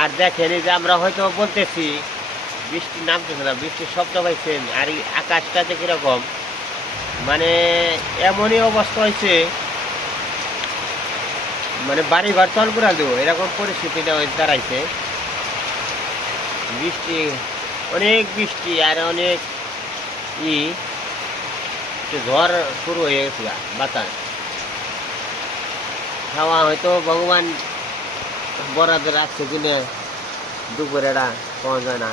আর দেখেন এই যে আমরা হয়তো বলতেছি বৃষ্টি নামতেছে না, বৃষ্টির শব্দ পাইছেন, আর এই আকাশটাতে কিরকম মানে এমনই অবস্থা হয়েছে, মানে বাড়ি ঘর তল করে দেবো এরকম পরিস্থিতিটা দাঁড়াইছে। বৃষ্টি, অনেক বৃষ্টি আর অনেক ঝড় শুরু হয়ে গেছে, বাতাস খাওয়া হয়তো ভগবান বরাদ্দ রাখছে কিনে দুপুরেরা পাওয়া যায় না।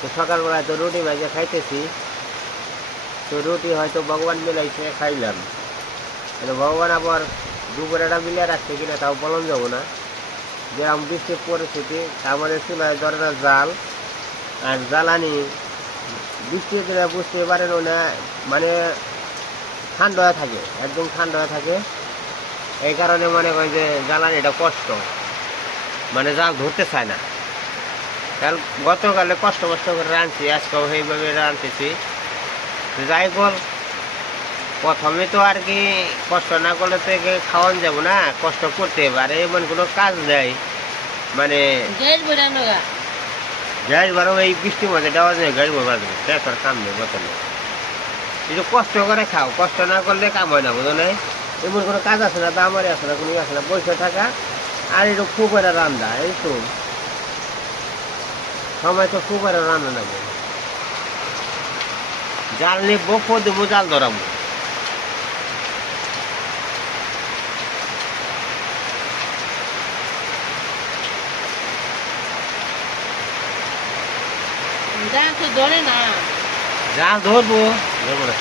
তো সকালবেলায় তো রুটি ভাজে খাইতেছি, তো রুটি হয়তো ভগবান মিলাইছে খাইলাম, ভগবান আবার দুপুরেটা মিলিয়ে রাখছে কিনা তাও বলন যাবো না। যেরকম বৃষ্টির পরিস্থিতি আমাদের চুলায় ধরে না জাল, আর জ্বালানি বৃষ্টির দিনে বুঝতে পারেন না, মানে ঠান্ডা হয়ে থাকে, একদম ঠান্ডা হয়ে থাকে। এই কারণে মনে করেন যে জ্বালানিটা কষ্ট, মানে জাল ধরতে চায় না। কাল গতকালে কষ্ট করে রাঁধছি, আজকেও সেইভাবে রাঁধতেছি। যাই বল, প্রথমে তো আর কি কষ্ট না করলে তো খাওয়ান যাব না, কষ্ট করতে পারে এমন কোনো কাজ নেই। মানে গ্যাস বারো এই বৃষ্টির মধ্যে দেওয়া যায়, গ্যাস বাজবে গ্যাসের কাম নেই বতলে। একটু কষ্ট করে খাও, কষ্ট না করলে কাম হয় না, বুঝো নাই? এমন কোনো কাজ আছে না, দামারি আছে না, কোনো আছে না, বসে থাকা আর একটু খুব করে রান্না। এই তো সময় তো খুব করে রান্না নেবো, জাল নিবো, ফো দেবো, জাল ধরাবো। জাল ধরবো, ধরবো না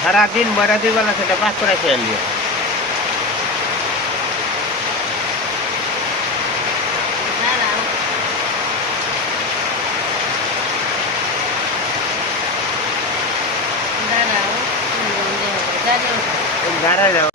সারাদিন বেড়া দুই বেলা সেটা পাস করে খেয়ে নিয়ে। দাঁড়ায় যাও।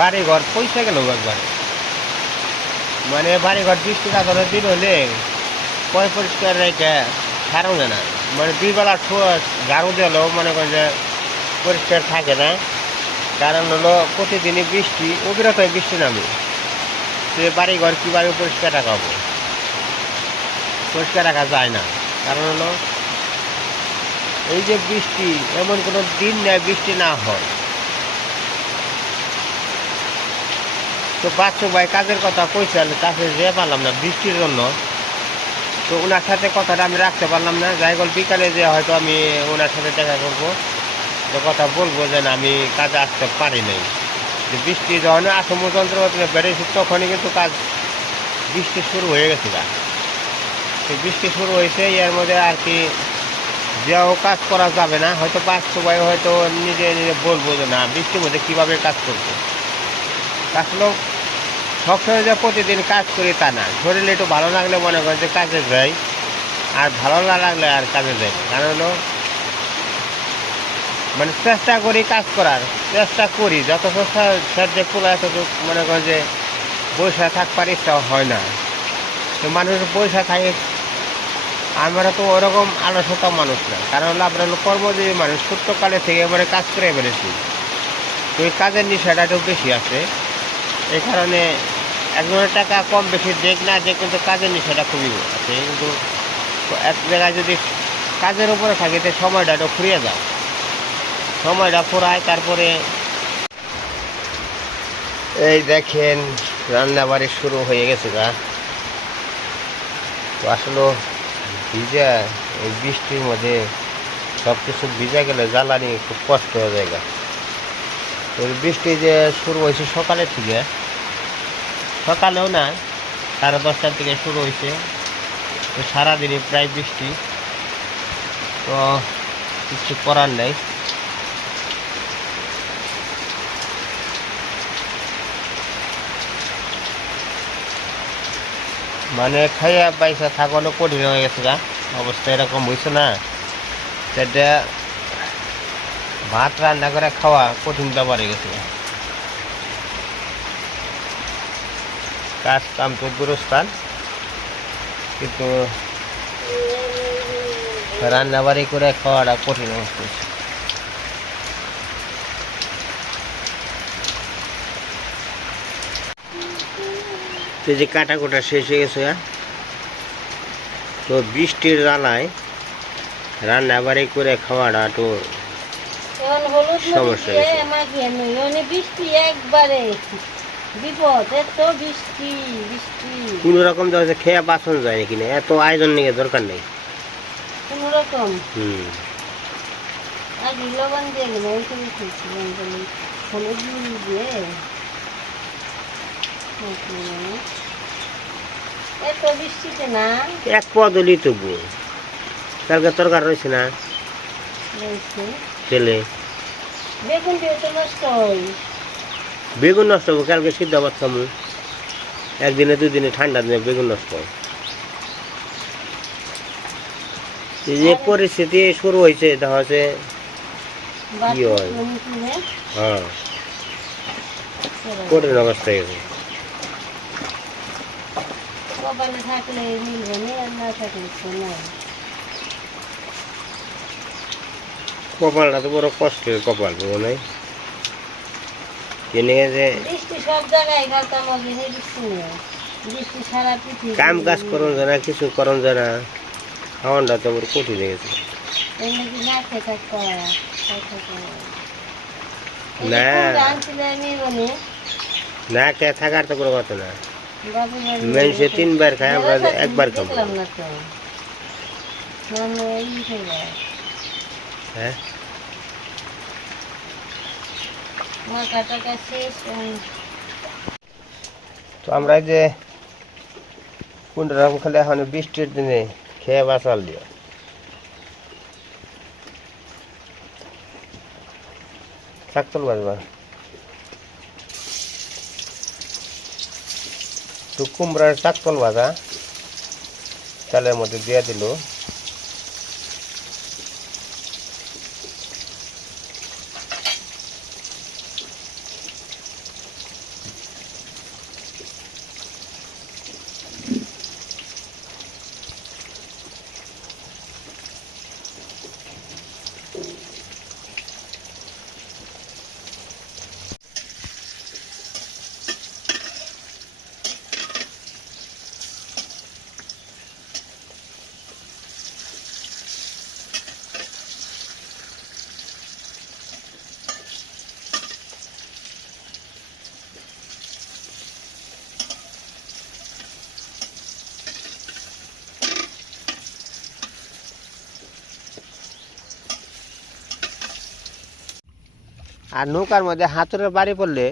বাড়ি ঘর পয়সা গেল একবার, মানে বাড়ি ঘর বৃষ্টি কাঁচানোর দিন হলে পয় পরিষ্কার রেখে ছাড়াও না, মানে দুই বেলা ঝাড়ু দিলেও মনে করেন যে পরিষ্কার থাকে না। কারণ হলো প্রতিদিনই বৃষ্টি, অবিরত বৃষ্টি নামে, সে বাড়ি ঘর কীভাবে পরিষ্কার রাখাবো? পরিষ্কার রাখা যায় না। কারণ হলো এই যে বৃষ্টি, এমন কোনো দিন নেই বৃষ্টি না হয়। তো বাচ্চু ভাই কাজের কথা কইছে, আমি কাছে যেতে পারলাম না বৃষ্টির জন্য। তো ওনার সাথে কথাটা আমি রাখতে পারলাম না। যাই হোক বিকালে যে হয়তো আমি ওনার সাথে দেখা করবো, তো কথা বলবো যে না আমি কাজে আসতে পারি নাই। যে বৃষ্টি যখন আসম যন্ত্র বেড়েছে তখনই কিন্তু কাজ বৃষ্টি শুরু হয়ে গেছে। সেই বৃষ্টি শুরু হয়েছে, এর মধ্যে আর কি যেও কাজ করা যাবে না। হয়তো বাচ্চু ভাই হয়তো নিজে নিজে বলবো যে না বৃষ্টির মধ্যে কীভাবে কাজ করবো। আসলে সবসময় যে প্রতিদিন কাজ করি তা না, শরীরে একটু ভালো লাগলে মনে করেন যে কাজে যাই, আর ভালো না লাগলে আর কাজে যাই না। কারণ হলো মানে চেষ্টা করি কাজ করার, চেষ্টা করি যত চেষ্টা সাহায্য করে এতটুকু মনে করেন যে বৈশা থাকবার ইচ্ছা হয় না। তো মানুষ বৈশা থাকে, আমরা তো ওরকম আলসতা মানুষ না। কারণ হলো আমরা হলো কর্মজীবী মানুষ, ছোট্টকালে থেকে এবারে কাজ করে বেড়েছি। তো এই কাজের নিশাটা একটু বেশি আছে। এই কারণে একজনের টাকা কম বেশি দেখ না দেখ, কিন্তু কাজের নিশাটা খুবই আছে। কিন্তু এক জায়গায় যদি কাজের উপরে থাকে তো সময়টা একটু ফুরিয়ে যায়, সময়টা ফুরায়। তারপরে এই দেখেন রান্না বাড়ি শুরু হয়ে গেছে গা। তো আসলে ভিজা এই বৃষ্টির মধ্যে সব কিছু ভিজা গেলে জ্বালানি খুব কষ্ট হয়ে যায় গা। তো বৃষ্টি যে শুরু হয়েছে সকালের থেকে, সকালেও না 10:30টার থেকে শুরু হয়েছে, তো সারাদিনই প্রায় বৃষ্টি। তো কিছু করার নেই। মানে খাইয়া পয়সা থাকানো কঠিন হয়ে গেছে গা, অবস্থা এরকম হয়েছে না। সেটা ভাত রান্না করে খাওয়া কঠিন ব্যাপার হয়ে গেছে। কাজ কাম তো দূরস্থান, কিন্তু রান্না বাড়ি করে খাওয়াটা কঠিন অবস্থা হয়েছে। তো যে কাটা কোটা শেষ হয়ে গেছে। তো বৃষ্টির জ্বালায় রান্না বাড়ি করে খাওয়াটা তো সমস্যা হয়েছে। বৃষ্টি একবারে বিপদ, এত বৃষ্টি বৃষ্টি কোন রকম খেয়ে বাঁচানো যায় নাকি না, এত আয়োজন নিয়ে দরকার নেই কোন রকম। আর লবণ দিয়ে গেল হলুদ দিয়ে এত বৃষ্টিতে না এক পদলি তবু কালকে তরকার রয়েছে না ছেলে বেগুন দিয়ে তো নষ্ট হয়। বেগুন নষ্ট হবো কালকে সিদ্ধ ভাত খামু, একদিনে দুদিনে ঠান্ডা দিনে বেগুন নষ্ট হবে। যে পরিস্থিতি শুরু হয়েছে দেখা হচ্ছে কি হয়। হ্যাঁ কঠিন অবস্থা গেছে। কপালে থাকলে মিলবে না, আর না থাকলে না। কপালটা তো বড় কষ্টের কপাল মনে হয়। কিনে যে বৃষ্টি সব জায়গায় গালতাম, বৃষ্টি নেই, বৃষ্টি সারা পৃথিবী কাম কাজ করুন জানা, কিছু করুন জানা, খাওয়ানটা তো বড় কঠিন হয়ে গেছে। না খেয়ে থাকতে না আনছিলাম না খেয়ে থাকার তো কোনো কথা না। মানুষে 3 বার খায়, আমরা একবার খাবো। হ্যাঁ তো আমরা যে কোন রকম খালি এখন বৃষ্টির দিনে খেয়ে বাঁচাল দিও। শাকতল বাজবা তো কুমড়ার শাকতল ভাজা চালের মধ্যে দিয়ে দিল। আর নৌকার মধ্যে হাতুড়ের বাড়ি পড়লে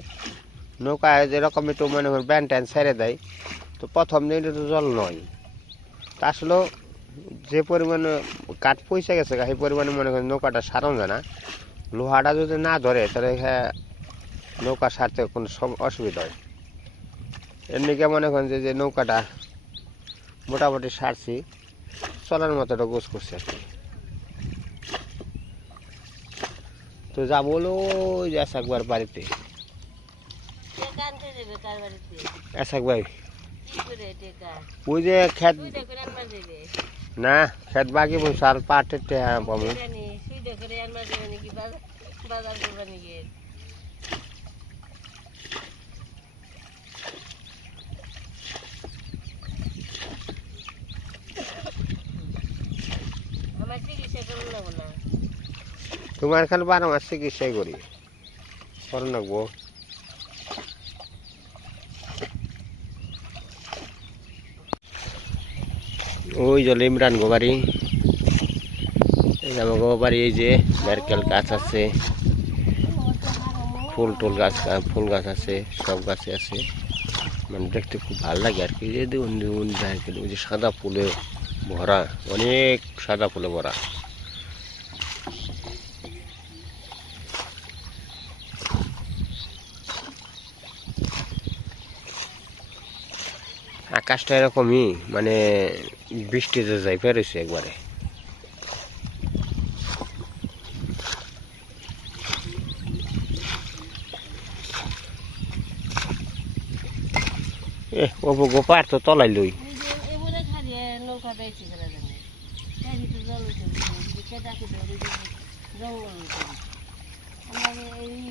নৌকায় যেরকম একটু মনে করেন ব্যান ট্যান ছেড়ে দেয়, তো প্রথম দিন তো জল নয়, তা আসলে যে পরিমাণে কাঠ পয়সা গেছে সেই পরিমাণে মনে করেন নৌকাটা সারানো যায় না। লোহাটা যদি না ধরে তাহলে নৌকা সারতে কোনো অসুবিধা হয়। এমনিকে মনে করেন যে নৌকাটা মোটামুটি সারছি, চলার মতো একটা গোছ করছে আর কি। তো যা বলো একবার বাড়িতে ভাই ওই যে খেত না খেত বাকি বলছে আর পাটের পাবো তোমার খালি 12 মাস চিকিৎসাই করি করে রাখবো। ওই যে ইমরান গোবারি, এই আমার গোবারি, এই যে নারকেল গাছ আছে, ফুল ফুল গাছ আছে, সব গাছে আছে, মানে দেখতে খুব ভালো লাগে আর কি। যে ওই যে সাদা ফুলে ভরা, অনেক সাদা ফুলে ভরা। আকাশটা এরকমই, মানে বৃষ্টিতে যাই ফেরেছে একবারে। গোপার তো তলাই লই জঙ্গল